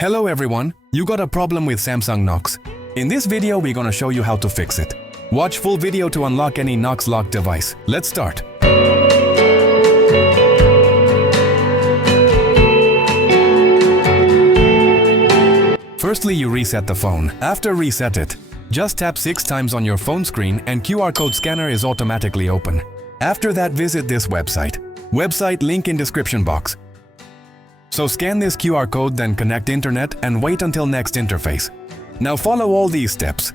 Hello everyone, you got a problem with Samsung Knox. In this video we're gonna show you how to fix it. Watch full video to unlock any Knox locked device. Let's start. Firstly, you reset the phone. After reset it, just tap 6 times on your phone screen and QR code scanner is automatically open. After that, visit this website. Website link in description box. So scan this QR code, then connect internet and wait until next interface. Now follow all these steps.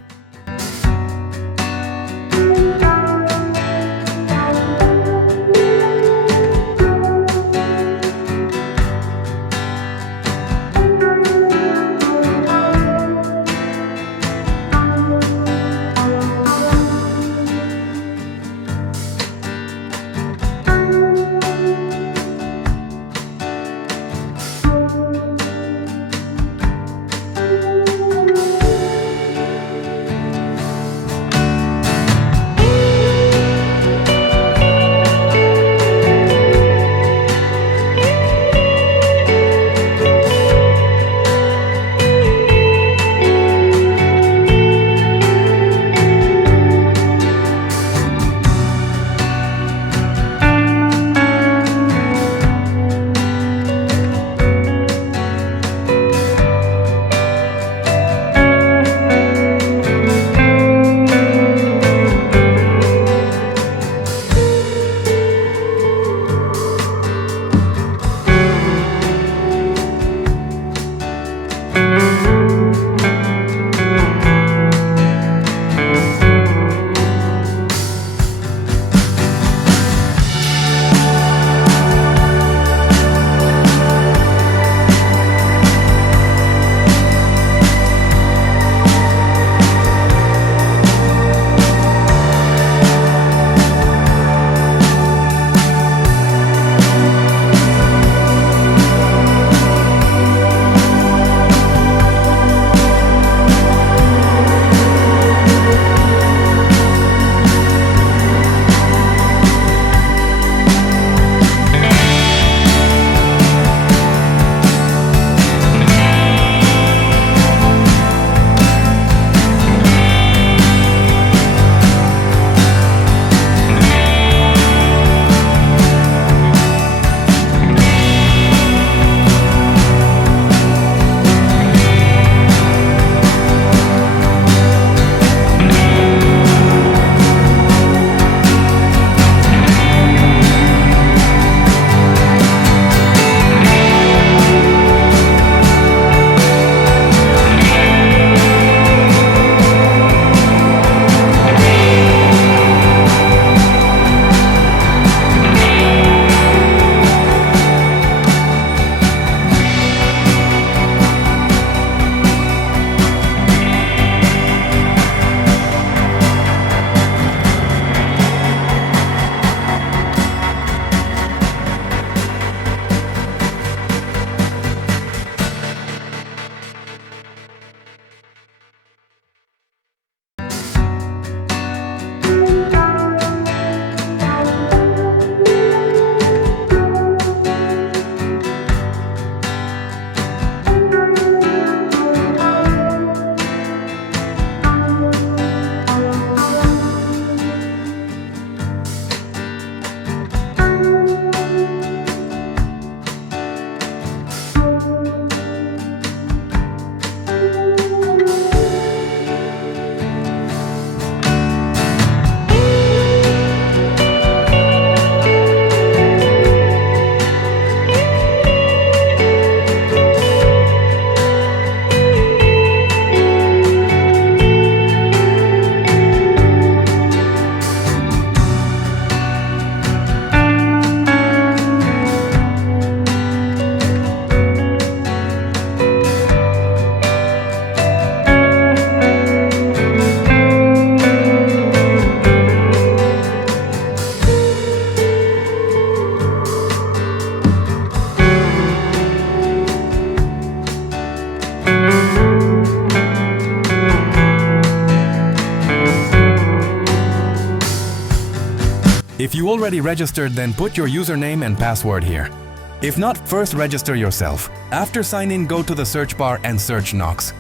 If you already registered, then put your username and password here. If not, first register yourself. After sign in, go to the search bar and search Knox.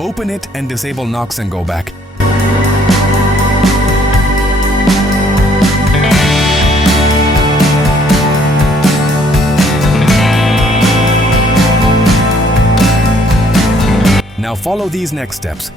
Open it and disable Knox and go back. Now follow these next steps.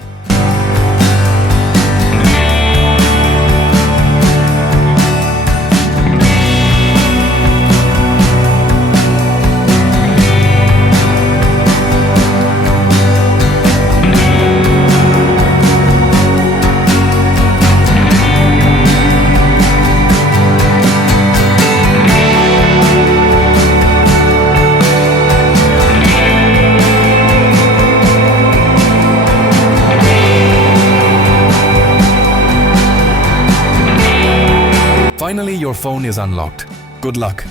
Finally, your phone is unlocked. Good luck.